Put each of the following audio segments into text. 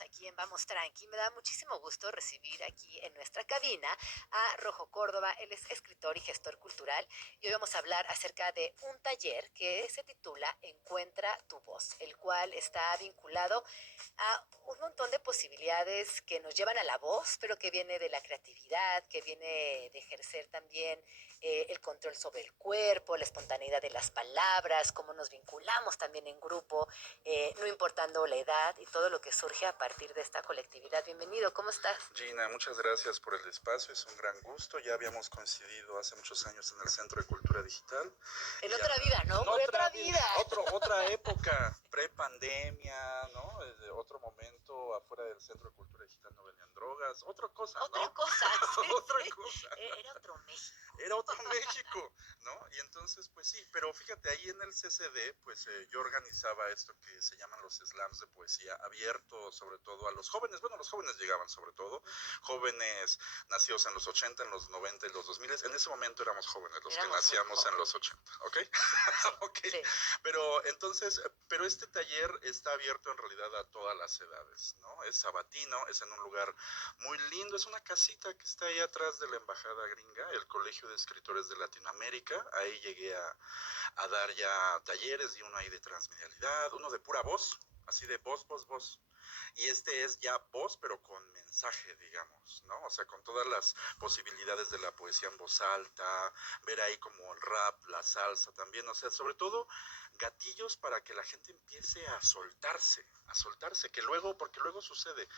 Aquí en Vamos Tranqui. Me da muchísimo gusto recibir aquí en nuestra cabina a Rojo Córdoba. Él es escritor y gestor cultural y hoy vamos a hablar acerca de un taller que se titula Encuentra tu voz, el cual está vinculado a un montón de posibilidades que nos llevan a la voz, pero que viene de la creatividad, que viene de ejercer también el control sobre el cuerpo, la espontaneidad de las palabras, cómo nos vinculamos también en grupo, no importando la edad y todo lo que surge a partir de esta colectividad. Bienvenido, ¿cómo estás? Gina, muchas gracias por el espacio, es un gran gusto. Ya habíamos coincidido hace muchos años en el Centro de Cultura Digital. En Ya, otra vida, ¿no? en En otra vida. otra época, pre-pandemia, ¿no? Otro momento afuera del Centro de Cultura Digital no venían drogas, otra cosa, Otra ¿no? cosa, sí, Otra sí. cosa. Era otro México. Era otro México, ¿no? Y entonces, pues sí, pero fíjate, ahí en el CCD, pues yo organizaba esto que se llaman los slams de poesía, abierto sobre todo a los jóvenes. Bueno, los jóvenes llegaban sobre todo, jóvenes nacidos en los 80, en los 90 y los 2000. En ese momento éramos jóvenes, los que nacíamos en los 80, ¿ok? Sí, ok. sí. Pero entonces, pero este taller está abierto en realidad a todas las edades, ¿no? Es sabatino, es en un lugar muy lindo, es una casita que está ahí atrás de la embajada gringa, el Colegio de Escritores de Latinoamérica. Ahí llegué a dar ya talleres, y uno ahí de transmedialidad, uno de pura voz, así de voz, voz, voz. Y este es ya voz, pero con mensaje, digamos, ¿no? O sea, con todas las posibilidades de la poesía en voz alta, ver ahí como el rap, la salsa también, o sea, sobre todo gatillos para que la gente empiece a soltarse, que luego, porque luego sucede,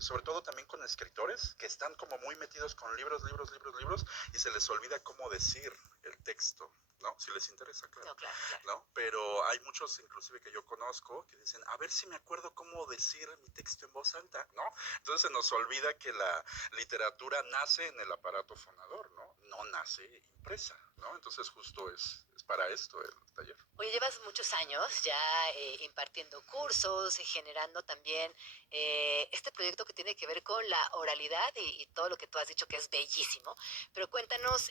sobre todo también con escritores que están como muy metidos con libros, libros, libros, libros, y se les olvida cómo decir el texto, ¿no? Si les interesa, claro. No, claro, claro. ¿No? Pero hay muchos, inclusive que yo conozco, que dicen, a ver si me acuerdo cómo decir mi texto en voz alta, ¿no? Entonces se nos olvida que la literatura nace en el aparato fonador, ¿no? No nace impresa, ¿no? Entonces justo es para esto el taller. Oye, llevas muchos años ya impartiendo cursos y generando también este proyecto que tiene que ver con la oralidad y todo lo que tú has dicho que es bellísimo. Pero cuéntanos,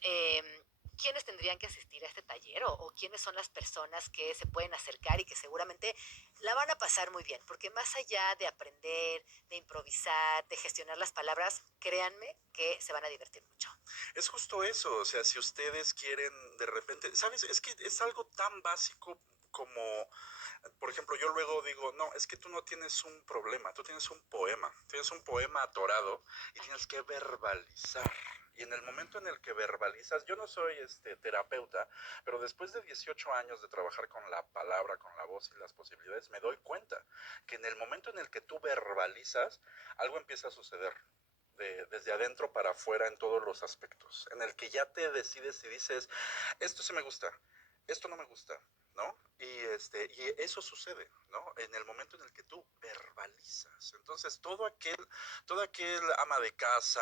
¿quiénes tendrían que asistir a este taller o quiénes son las personas que se pueden acercar y que seguramente la van a pasar muy bien? Porque más allá de aprender, de improvisar, de gestionar las palabras, créanme que se van a divertir mucho. Es justo eso, o sea, si ustedes quieren de repente, ¿sabes? Es que es algo tan básico como, por ejemplo, yo luego digo, no, es que tú no tienes un problema, tú tienes un poema atorado y tienes que verbalizar. Y en el momento en el que verbalizas, yo no soy terapeuta, pero después de 18 años de trabajar con la palabra, con la voz y las posibilidades, me doy cuenta que en el momento en el que tú verbalizas, algo empieza a suceder desde adentro para afuera en todos los aspectos, en el que ya te decides y dices, esto sí me gusta, esto no me gusta, ¿no? Y eso sucede, ¿no? En el momento en el que tú verbalizas. Entonces, todo aquel ama de casa,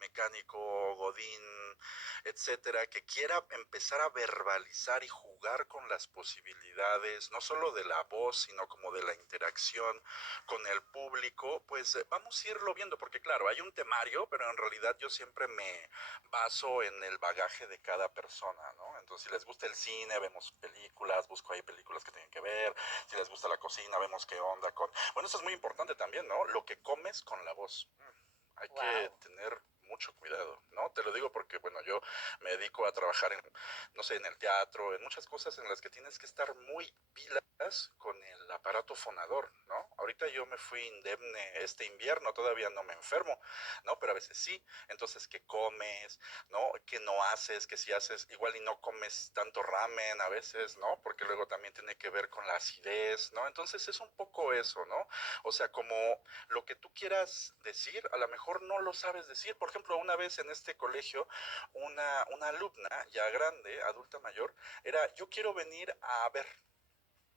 mecánico, godín, etcétera, que quiera empezar a verbalizar y jugar con las posibilidades, no solo de la voz, sino como de la interacción con el público, pues vamos a irlo viendo, porque claro, hay un temario, pero en realidad yo siempre me baso en el bagaje de cada persona, ¿no? Entonces, si les gusta el cine, vemos películas, busco ahí películas que tienen que ver, si les gusta la cocina, vemos qué onda con... Bueno, eso es muy importante también, ¿no? Lo que comes con la voz. Hay que tener mucho cuidado, ¿no? Te lo digo porque, bueno, yo me dedico a trabajar en, no sé, en el teatro, en muchas cosas en las que tienes que estar muy pilas con el aparato fonador, ¿no? Ahorita yo me fui indemne este invierno, todavía no me enfermo, ¿no? Pero a veces sí. Entonces, ¿qué comes? ¿No? ¿Qué no haces? Que si haces, igual y no comes tanto ramen a veces, ¿no? Porque luego también tiene que ver con la acidez, ¿no? Entonces es un poco eso, ¿no? O sea, como lo que tú quieras decir, a lo mejor no lo sabes decir. Por ejemplo, una vez en este colegio, una alumna ya grande, adulta mayor, era, yo quiero venir a ver,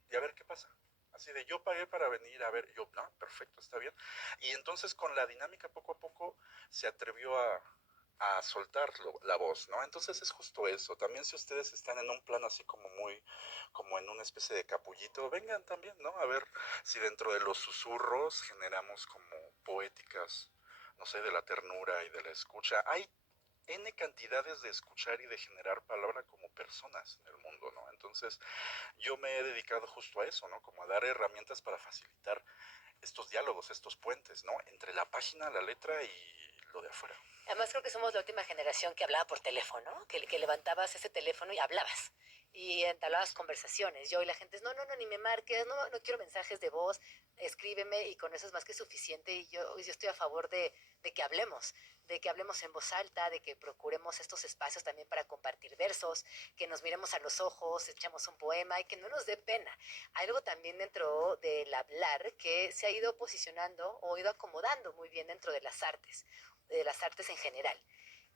y a ver qué pasa. Así de, yo pagué para venir a ver, yo, no, perfecto, está bien. Y entonces con la dinámica poco a poco se atrevió a soltar la voz, ¿no? Entonces es justo eso. También si ustedes están en un plan así como muy, como en una especie de capullito, vengan también, ¿no? A ver si dentro de los susurros generamos como poéticas, no sé, de la ternura y de la escucha. Hay N cantidades de escuchar y de generar palabra como personas en el mundo, ¿no? Entonces, yo me he dedicado justo a eso, ¿no? Como a dar herramientas para facilitar estos diálogos, estos puentes, ¿no? Entre la página, la letra y lo de afuera. Además creo que somos la última generación que hablaba por teléfono, que levantabas ese teléfono y hablabas. Y entablabas conversaciones. Yo y la gente es, no, no, no, ni me marques, no, no quiero mensajes de voz, escríbeme y con eso es más que suficiente. Y yo estoy a favor de que hablemos en voz alta, de que procuremos estos espacios también para compartir versos, que nos miremos a los ojos, echamos un poema y que no nos dé pena. Hay algo también dentro del hablar que se ha ido posicionando o ido acomodando muy bien dentro de las artes en general.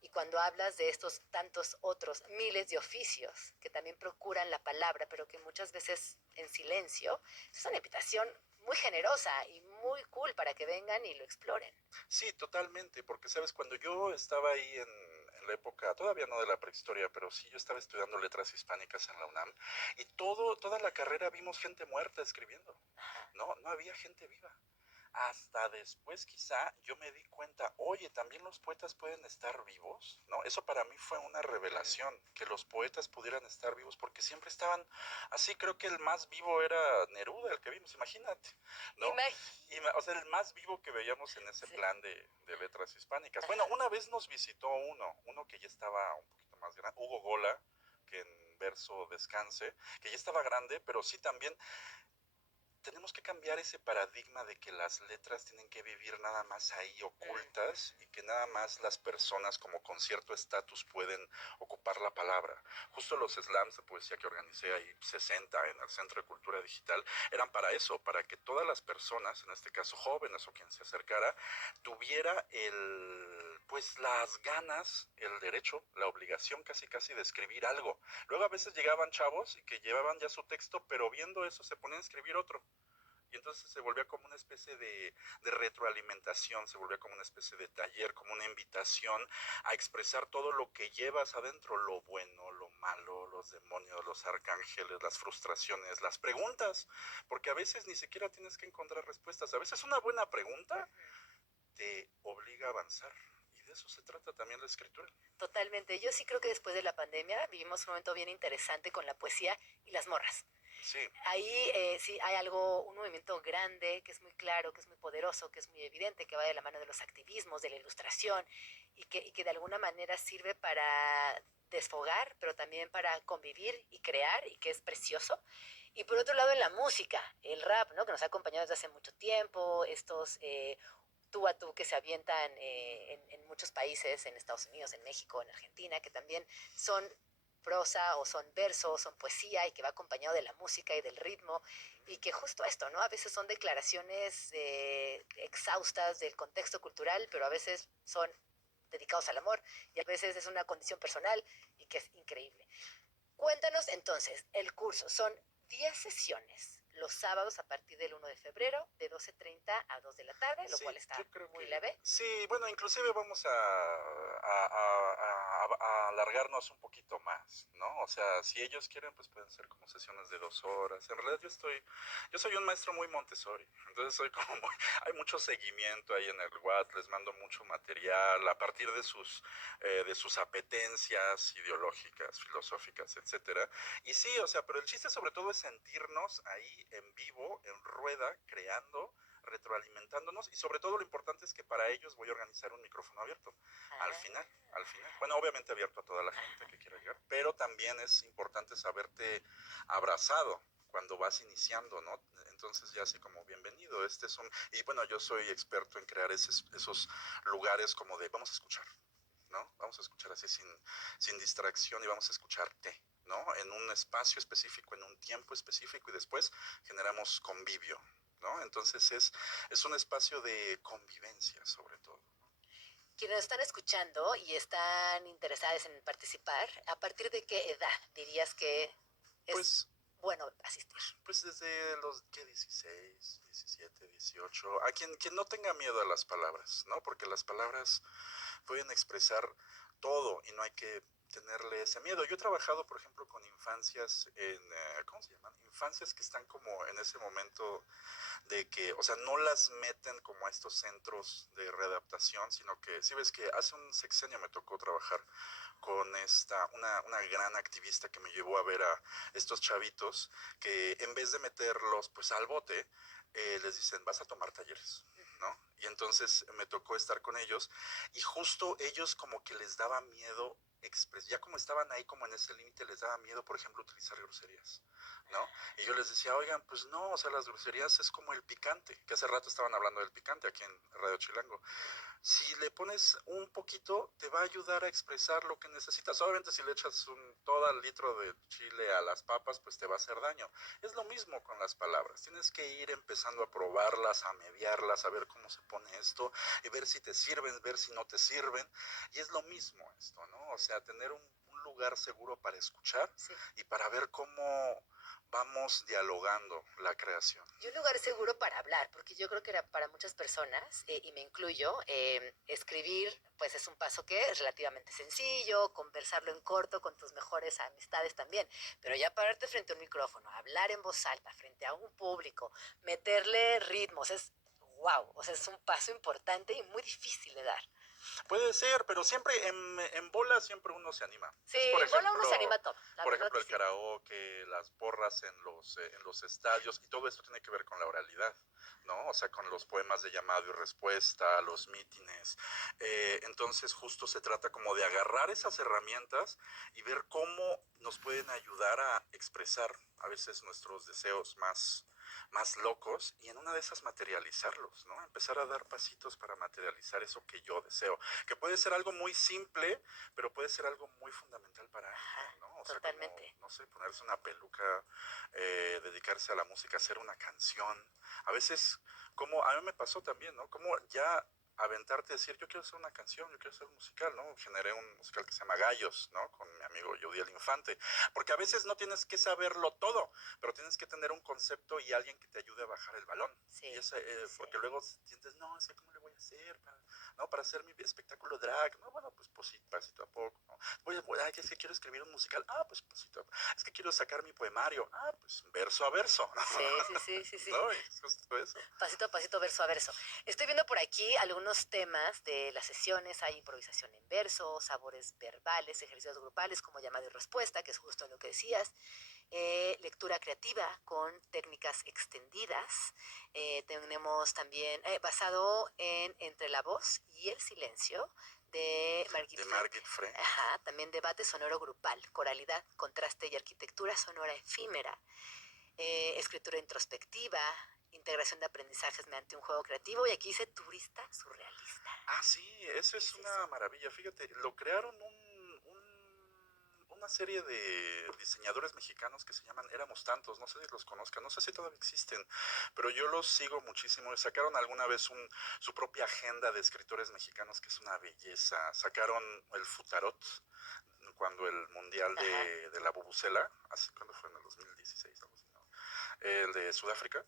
Y cuando hablas de estos tantos otros miles de oficios que también procuran la palabra, pero que muchas veces en silencio, es una invitación muy generosa y muy cool para que vengan y lo exploren. Sí, totalmente, porque sabes, cuando yo estaba ahí en la época, todavía no de la prehistoria, pero sí yo estaba estudiando letras hispánicas en la UNAM y toda la carrera vimos gente muerta escribiendo, ¿no? No había gente viva. Hasta después quizá yo me di cuenta, oye, también los poetas pueden estar vivos, ¿no? Eso para mí fue una revelación, que los poetas pudieran estar vivos, porque siempre estaban así. Creo que el más vivo era Neruda, el que vimos, imagínate, ¿no? O sea, el más vivo que veíamos en ese Sí. plan de letras hispánicas. Bueno, una vez nos visitó uno que ya estaba un poquito más grande, Hugo Gola, que en verso Descanse, que ya estaba grande, pero sí también tenemos que cambiar ese paradigma de que las letras tienen que vivir nada más ahí ocultas y que nada más las personas como con cierto estatus pueden ocupar la palabra. Justo los slams de poesía que organicé ahí 60 en el Centro de Cultura Digital eran para eso, para que todas las personas, en este caso jóvenes o quien se acercara, tuviera pues las ganas, el derecho, la obligación casi casi de escribir algo. Luego a veces llegaban chavos que llevaban ya su texto, pero viendo eso se ponían a escribir otro. Y entonces se volvía como una especie de retroalimentación, se volvía como una especie de taller, como una invitación a expresar todo lo que llevas adentro, lo bueno, lo malo, los demonios, los arcángeles, las frustraciones, las preguntas, porque a veces ni siquiera tienes que encontrar respuestas. A veces una buena pregunta te obliga a avanzar. Y de eso se trata también la escritura. Totalmente. Yo sí creo que después de la pandemia vivimos un momento bien interesante con la poesía y las morras. Sí. Ahí sí hay algo, un movimiento grande que es muy claro, que es muy poderoso, que es muy evidente, que va de la mano de los activismos, de la ilustración y que de alguna manera sirve para desfogar, pero también para convivir y crear y que es precioso. Y por otro lado en la música, el rap, ¿no? Que nos ha acompañado desde hace mucho tiempo, estos tú a tú que se avientan en muchos países, en Estados Unidos, en México, en Argentina, que también son prosa o son versos, son poesía y que va acompañado de la música y del ritmo y que justo esto, ¿no? A veces son declaraciones exhaustas del contexto cultural, pero a veces son dedicados al amor y a veces es una condición personal y que es increíble. Cuéntanos entonces, el curso son 10 sesiones los sábados a partir del 1 de febrero de 12:30 a 2 de la tarde, lo Sí, cual está yo creo muy que leve. sí, bueno, inclusive vamos a alargarnos un poquito más, ¿no? O sea, si ellos quieren, pues pueden ser como sesiones de 2 horas. En realidad yo soy un maestro muy Montessori, entonces soy como hay mucho seguimiento ahí en el WhatsApp, les mando mucho material a partir de sus apetencias ideológicas, filosóficas, etcétera. Y sí, o sea, pero el chiste sobre todo es sentirnos ahí en vivo, en rueda, creando, retroalimentándonos, y sobre todo lo importante es que para ellos voy a organizar un micrófono abierto al final, bueno, obviamente abierto a toda la gente que quiera llegar, pero también es importante saberte abrazado cuando vas iniciando, ¿no? Entonces ya así como bienvenido, y bueno, yo soy experto en crear esos lugares como de vamos a escuchar, ¿no? Vamos a escuchar así sin distracción y vamos a escucharte, ¿no? En un espacio específico, en un tiempo específico y después generamos convivio, ¿no? Entonces es un espacio de convivencia sobre todo. Quienes están escuchando y están interesadas en participar, ¿a partir de qué edad dirías que es Pues, bueno asistir? pues desde los ¿qué? 16, 17, 18, a quien no tenga miedo a las palabras, ¿no? Porque las palabras pueden expresar todo y no hay que tenerle ese miedo. Yo he trabajado, por ejemplo, con infancias ¿cómo se llaman? Infancias que están como en ese momento de que, o sea, no las meten como a estos centros de readaptación, sino que, si ves que hace un sexenio me tocó trabajar con una gran activista que me llevó a ver a estos chavitos que en vez de meterlos pues al bote, les dicen, vas a tomar talleres, ¿no? Y entonces me tocó estar con ellos y justo ellos como que les daba miedo ya como estaban ahí como en ese límite, les daba miedo, por ejemplo, utilizar groserías, ¿no? Y yo les decía, oigan, pues no, o sea, las groserías es como el picante, que hace rato estaban hablando del picante aquí en Radio Chilango. Si le pones un poquito, te va a ayudar a expresar lo que necesitas. Obviamente si le echas todo el litro de chile a las papas, pues te va a hacer daño. Es lo mismo con las palabras. Tienes que ir empezando a probarlas, a mediarlas, a ver cómo se pone esto, y ver si te sirven, ver si no te sirven. Y es lo mismo esto, ¿no? O sea, tener un lugar seguro para escuchar, sí, y para ver cómo vamos dialogando la creación. Y un lugar seguro para hablar, porque yo creo que para muchas personas, y me incluyo, escribir pues es un paso que es relativamente sencillo, conversarlo en corto con tus mejores amistades también, pero ya pararte frente a un micrófono, hablar en voz alta, frente a un público, meterle ritmos, es wow, o sea, es un paso importante y muy difícil de dar. Puede ser, pero siempre en bola siempre uno se anima. Sí, en bola uno se anima a todo. Por ejemplo, el karaoke, las porras en los estadios, y todo esto tiene que ver con la oralidad, ¿no? O sea, con los poemas de llamado y respuesta, los mítines. Entonces, justo se trata como de agarrar esas herramientas y ver cómo nos pueden ayudar a expresar a veces nuestros deseos más locos, y en una de esas materializarlos, ¿no? Empezar a dar pasitos para materializar eso que yo deseo, que puede ser algo muy simple, pero puede ser algo muy fundamental para alguien, ¿no? O sea, totalmente. como, no sé, ponerse una peluca, dedicarse a la música, hacer una canción. A veces, como a mí me pasó también, ¿no? Como ya aventarte a decir, yo quiero hacer una canción, yo quiero hacer un musical, ¿no? Generé un musical que se llama Gallos, ¿no? Con mi amigo Yodiel Infante, porque a veces no tienes que saberlo todo, pero tienes que tener un concepto y alguien que te ayude a bajar el balón. Sí, y ese, sí. Porque luego sientes, no, es que ¿cómo le voy a hacer para hacer mi espectáculo drag? No, bueno, pues pasito a poco, ¿no? Es que quiero escribir un musical, pues pasito a poco. Es que quiero sacar mi poemario, pues verso a verso, ¿no? Sí. No, es justo eso. Pasito a pasito, verso a verso. Estoy viendo por aquí algunos temas de las sesiones. Hay improvisación en verso, sabores verbales, ejercicios grupales como llamada y respuesta, que es justo lo que decías. Lectura creativa con técnicas extendidas. Tenemos también basado en Entre la voz y el silencio de Margit Frey. Ajá, también debate sonoro grupal, coralidad, contraste y arquitectura sonora efímera. Escritura introspectiva, integración de aprendizajes mediante un juego creativo, y aquí dice turista surrealista. Sí, eso es una maravilla. Fíjate, lo crearon una serie de diseñadores mexicanos que se llaman Éramos Tantos, no sé si los conozcan, no sé si todavía existen, pero yo los sigo muchísimo. Sacaron alguna vez su propia agenda de escritores mexicanos, que es una belleza. Sacaron el Futarot, cuando el mundial de la bubucela, así cuando fue en el 2016, algo así, ¿no? El de Sudáfrica.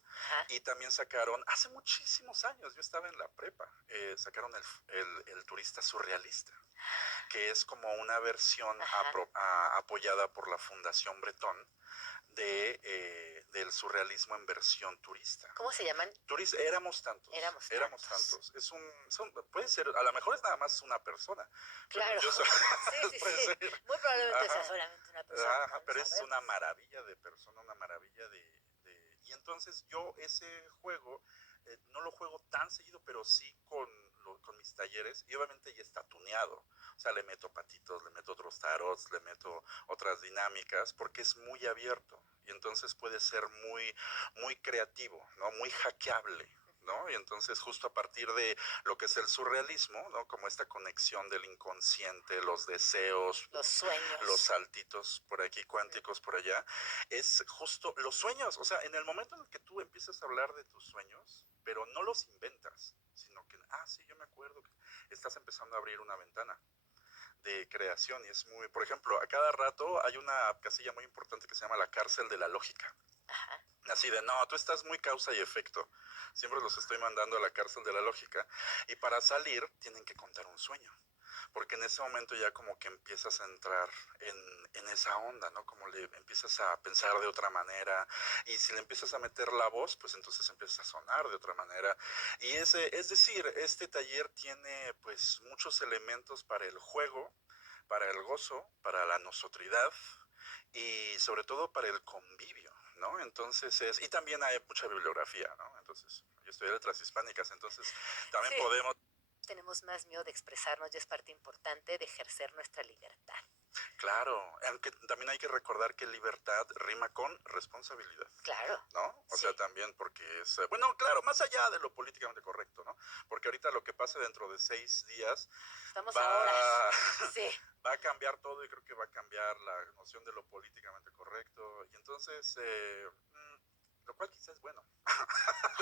Y también sacaron, hace muchísimos años, yo estaba en la prepa, sacaron el turista surrealista, que es como una versión apoyada por la Fundación Bretón del surrealismo en versión turista. ¿Cómo se llaman? Éramos tantos. Éramos tantos. Puede ser, a lo mejor es nada más una persona. Claro. Sí. Muy probablemente sea solamente una persona. Pero es una maravilla de persona, una maravilla Y entonces yo ese juego no lo juego tan seguido, pero sí con mis talleres, y obviamente ya está tuneado. O sea, le meto patitos, le meto otros tarots, le meto otras dinámicas, porque es muy abierto, y entonces puede ser muy, muy creativo, ¿no? Muy hackeable, ¿no? Y entonces justo a partir de lo que es el surrealismo, ¿no? Como esta conexión del inconsciente, los deseos, los sueños, los saltitos por aquí, cuánticos por allá, es justo los sueños. O sea, en el momento en el que tú empiezas a hablar de tus sueños, pero no los inventas, sino que, sí, yo me acuerdo que estás empezando a abrir una ventana de creación, y es muy, por ejemplo, a cada rato hay una casilla muy importante que se llama la cárcel de la lógica. Así de, no, tú estás muy causa y efecto. Siempre los estoy mandando a la cárcel de la lógica, y para salir tienen que contar un sueño, porque en ese momento ya como que empiezas a entrar en esa onda, ¿no? Como le empiezas a pensar de otra manera, y si le empiezas a meter la voz, pues entonces empieza a sonar de otra manera. Y es decir, este taller tiene pues muchos elementos para el juego, para el gozo, para la nosotridad, y sobre todo para el convivio, ¿no? Entonces y también hay mucha bibliografía, ¿no? Entonces, yo estudié letras hispánicas, entonces también Sí, podemos. tenemos más miedo de expresarnos y es parte importante de ejercer nuestra libertad. Claro, aunque también hay que recordar que libertad rima con responsabilidad, Claro, ¿no? O sea, sí. también porque es, bueno, claro, más allá de lo políticamente correcto, ¿no? Porque ahorita lo que pase dentro de 6 días Estamos a horas. va, Sí. va a cambiar todo y creo que va a cambiar la noción de lo políticamente correcto. Y entonces, lo cual quizás es bueno,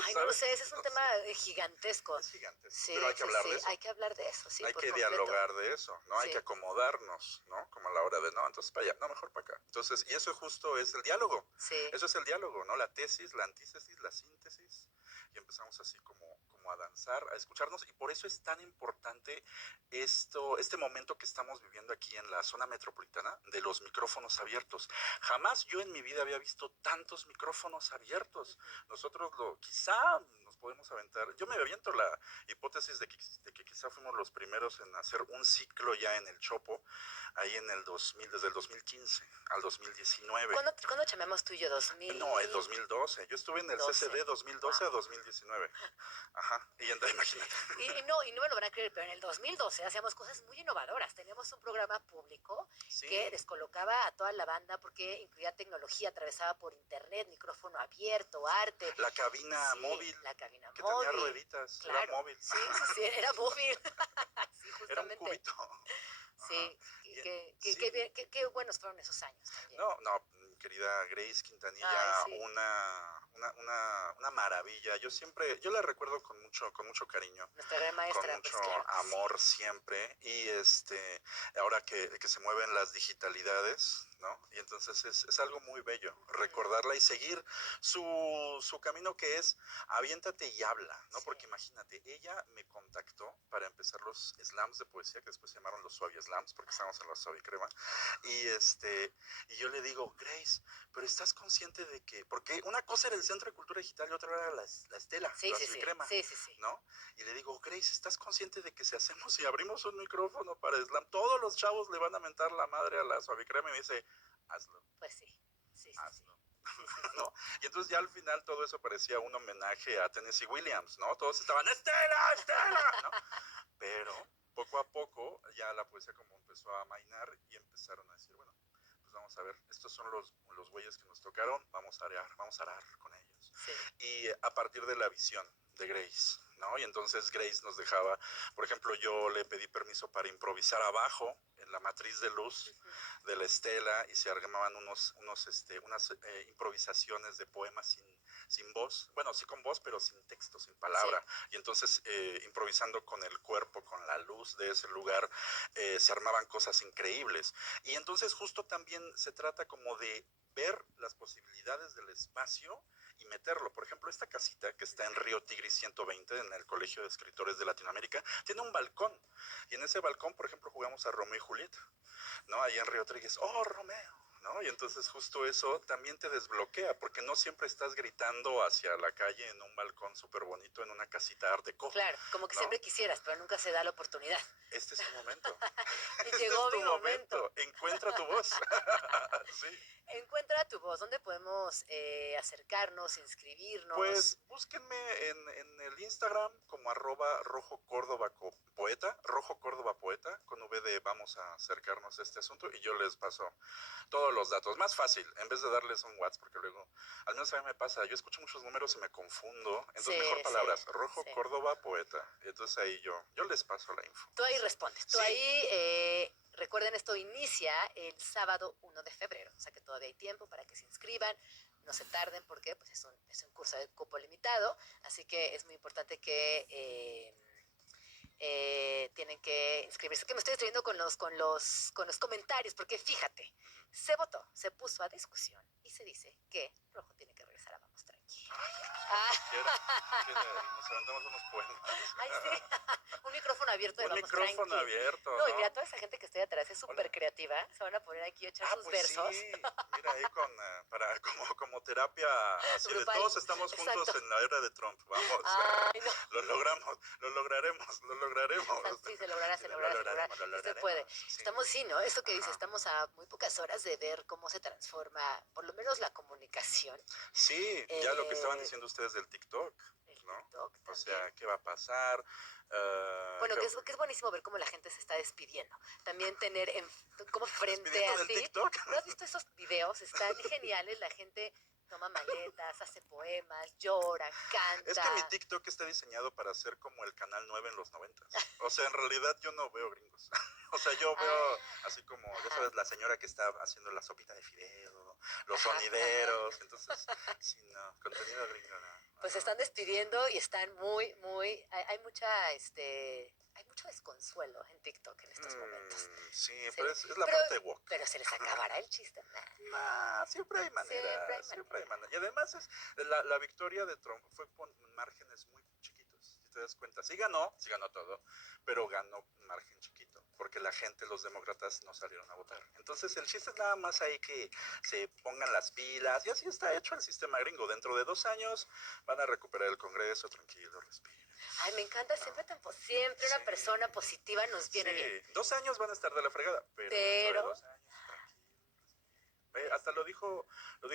Ay, no lo ¿sabes? sé, ese es un No tema sé, gigantesco. es gigantesco, pero Sí, hay que sí, hablar de sí. eso. Hay que hablar de eso, sí, Hay por que completo. dialogar de eso, ¿no? Hay que Sí. acomodarnos, ¿no? Como a la hora de, no, entonces para allá, no, mejor para acá. Entonces, y eso justo es el diálogo. Sí. Eso es el diálogo, ¿no? La tesis, la antítesis, la síntesis. Y empezamos así como a danzar, a escucharnos. Y por eso es tan importante este momento que estamos viviendo aquí en la zona metropolitana de los micrófonos abiertos. Jamás yo en mi vida había visto tantos micrófonos abiertos. Nosotros quizá nos podemos aventar. Yo me aviento la hipótesis de que quizá fuimos los primeros en hacer un ciclo ya en el Chopo, ahí en el 2000, desde el 2015 al 2019. ¿Cuándo chamemos tú y yo? No, el 2012. Yo estuve en el 2012. CCD 2012 Wow. a 2019. Ajá, y imagínate. Y no me lo van a creer, pero en el 2012 hacíamos cosas muy innovadoras. Teníamos un programa público Sí, que descolocaba a toda la banda porque incluía tecnología, atravesaba por internet, micrófono abierto, arte. la cabina Sí, móvil, la cabina que tenía móvil. rueditas, era Claro, móvil. sí, sí, sí, era móvil. Sí, Era un justamente. cubito. Ajá. Sí, Sí, qué buenos fueron esos años también. no, querida Grace Ay, Quintanilla, sí, una maravilla. Yo la recuerdo con mucho cariño, nuestra gran con maestra, mucho pues claro que sí. amor siempre. Y ahora que se mueven las digitalidades, ¿no? Y entonces es algo muy bello recordarla y seguir su camino, que es aviéntate y habla, ¿no? Sí, Porque imagínate, ella me contactó para empezar los slams de poesía, que después se llamaron los Suavi Slams, porque estábamos en la Suavi Crema. Y y yo le digo, Grace, pero estás consciente de que, porque una cosa era el Centro de Cultura Digital y otra era la Estela, sí, la sí, sí, Suicrema, sí, sí, sí. ¿no? Y le digo, Grace, ¿estás consciente de que si hacemos y abrimos un micrófono para slam, todos los chavos le van a mentar la madre a la Suavicrema? Y me dice, hazlo, Pues sí, sí, sí, sí. hazlo. Sí, sí, sí. ¿No? Y entonces ya al final todo eso parecía un homenaje a Tennessee Williams, ¿no? Todos estaban, Estela, Estela, ¿no? Pero poco a poco ya la poesía como empezó a amainar y empezaron a decir, bueno, pues vamos a ver, estos son los güeyes que nos tocaron, vamos a arar con ellos. Sí. Y a partir de la visión de Grace, ¿no? Y entonces Grace nos dejaba, por ejemplo, yo le pedí permiso para improvisar abajo en la matriz de luz de la estela y se armaban unas improvisaciones de poemas sin voz, bueno, sí con voz, pero sin texto, sin palabra. Sí. Y entonces, improvisando con el cuerpo, con la luz de ese lugar, se armaban cosas increíbles. Y entonces justo también se trata como de ver las posibilidades del espacio y meterlo. Por ejemplo, esta casita que está en Río Tigris 120, en el Colegio de Escritores de Latinoamérica, tiene un balcón. Y en ese balcón, por ejemplo, jugamos a Romeo y Julieta, ¿no? Ahí en Río Tigris, oh, Romeo, ¿no? Y entonces justo eso también te desbloquea, porque no siempre estás gritando hacia la calle en un balcón súper bonito, en una casita art déco, Claro, como que ¿no? siempre quisieras, pero nunca se da la oportunidad. Este es tu momento. Y Este es llegó tu mi momento. momento. Encuentra tu voz. Sí. Encuentra tu voz. ¿Dónde podemos acercarnos, inscribirnos? Pues búsquenme en el Instagram como @rojocórdobapoeta, Rojo Córdoba Poeta, con V de vamos a acercarnos a este asunto y yo les paso todos los datos. Más fácil, en vez de darles un WhatsApp, porque luego, al menos a mí me pasa, yo escucho muchos números y me confundo. Sí, Entonces, mejor sí, palabras, Rojo sí. Córdoba Poeta. Y entonces ahí yo les paso la info. Tú ahí respondes. Tú Sí, ahí, recuerden, esto inicia el sábado 1 de febrero. O sea que todavía hay tiempo para que se inscriban. No se tarden porque pues, es un curso de cupo limitado. Así que es muy importante que tienen que inscribirse. Que me estoy distrayendo con los comentarios, porque fíjate, se votó, se puso a discusión y se dice que Rojo tiene que regresar a Vamos Tranqui. Ah, Nos aventamos unos poemas. ay, sí. Un micrófono abierto de Un vamos micrófono tranqui. abierto, No, y mira, ¿no? toda esa gente que está ahí atrás es Hola. súper creativa. Se van a poner aquí a echar Ah, sus pues sí, versos. mira ahí para como terapia, así de Grupal. todos estamos Exacto. juntos en la era de Trump, vamos, Ay, no. lo logramos, lo lograremos, lo lograremos. Sí, se logrará, Sí, se lo logrará, se logrará. lograremos, lo Sí se puede. lograremos, sí. Estamos, sí, ¿no? Eso que dice, Ajá. estamos a muy pocas horas de ver cómo se transforma, por lo menos la comunicación. Sí, ya lo que estaban Eh, diciendo ustedes del TikTok, el ¿no? TikTok O también. sea, ¿qué va a pasar? Bueno, que es buenísimo ver cómo la gente se está despidiendo. También tener como frente Despidiendo a del ti. TikTok. ¿No has visto esos videos? Están geniales. La gente toma maletas, hace poemas, llora, Es que mi canta. TikTok está diseñado para ser como el Canal 9 en los 90s. O sea, en realidad yo no veo gringos. O sea, yo veo Ah, así como, ya ajá, sabes, la señora que está haciendo la sopita de fideo, los ajá, ajá. sonideros. Entonces, sí, no, contenido gringo, no. Pues se Ajá. están despidiendo y están hay mucha, hay mucho desconsuelo en TikTok en estos momentos. Sí, Se pero le- es la pero, parte woke. pero se les acabará el chiste. Nah, Nah, siempre hay siempre hay manera, siempre hay manera. manera. Y además la victoria de Trump fue con márgenes muy chiquitos, si te das cuenta. Sí ganó todo, pero ganó un margen chiquito, porque la gente, los demócratas, no salieron a votar. Entonces el chiste es nada más ahí que se pongan las pilas, y así está hecho el sistema gringo. Dentro de 2 años van a recuperar el Congreso, tranquilo, respiren. Ay, me encanta, No, siempre sí, una persona positiva nos viene bien. sí, 2 años van a estar de la fregada, pero dentro de Pero, 2 años, tranquilo. Hasta lo dijo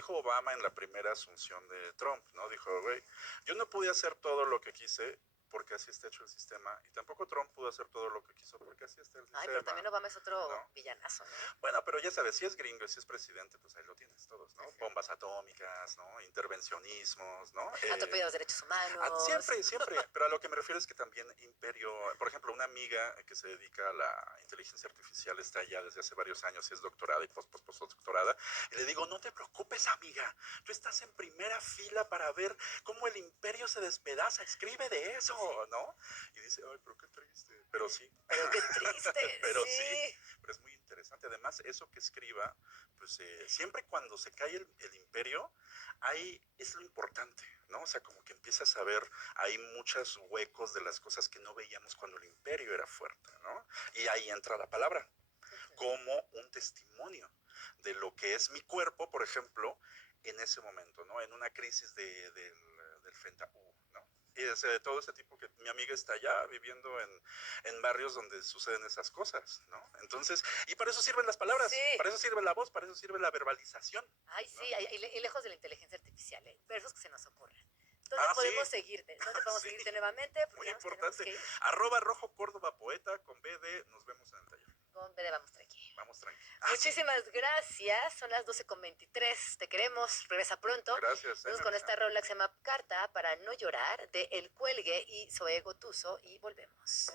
Obama en la primera asunción de Trump, ¿no? Dijo, güey, yo no pude hacer todo lo que quise porque así está hecho el sistema, y tampoco Trump pudo hacer todo lo que quiso porque así está el ay, pero sistema, también Obama es otro ¿no? villanazo, ¿no? Bueno, pero ya sabes, si es gringo y si es presidente, pues ahí lo tienes todos, ¿no? Ujú. Bombas atómicas, ¿no? Intervencionismos, ¿no? Atropella los derechos humanos. Siempre, siempre, pero a lo que me refiero es que también Imperio, por ejemplo, una amiga que se dedica a la inteligencia artificial está allá desde hace varios años y es doctorada y postdoctorada, y le digo, no te preocupes, amiga, tú estás en primera fila para ver cómo el imperio se despedaza, escribe de eso, Sí. ¿no? Y dice, ay, pero qué triste, pero sí, Pero qué triste, pero sí, sí. pero es muy interesante. Además, eso que escriba, pues siempre cuando se cae el imperio, ahí es lo importante, ¿no? O sea, como que empiezas a ver hay muchos huecos de las cosas que no veíamos cuando el imperio era fuerte, ¿no? Y ahí entra la palabra, Ujú. como un testimonio de lo que es mi cuerpo, por ejemplo, en ese momento, ¿no? En una crisis del fentanyl, ¿no? Y de todo ese tipo que mi amiga está allá viviendo en barrios donde suceden esas cosas, ¿no? Entonces, y para eso sirven las palabras, Sí. para eso sirve la voz, para eso sirve la verbalización, Ay, ¿no? sí, y lejos de la inteligencia artificial, ¿eh? Versos que se nos ocurren. ¿Dónde Ah, sí, podemos seguirte? ¿Dónde podemos sí, seguirte nuevamente? Porque muy ya nos tenemos importante. que ir. @Rojo Córdoba Poeta con BD, nos vemos en el taller. Con B de Vamos Tranqui. Vamos tranqui. Ah, sí. Muchísimas gracias. Son las 12:23. Te queremos. Regresa pronto. Gracias, ahí Vamos me con avisan. esta rola que se llama Carta para no llorar de El Cuelgue y Zoe Gotuso y volvemos.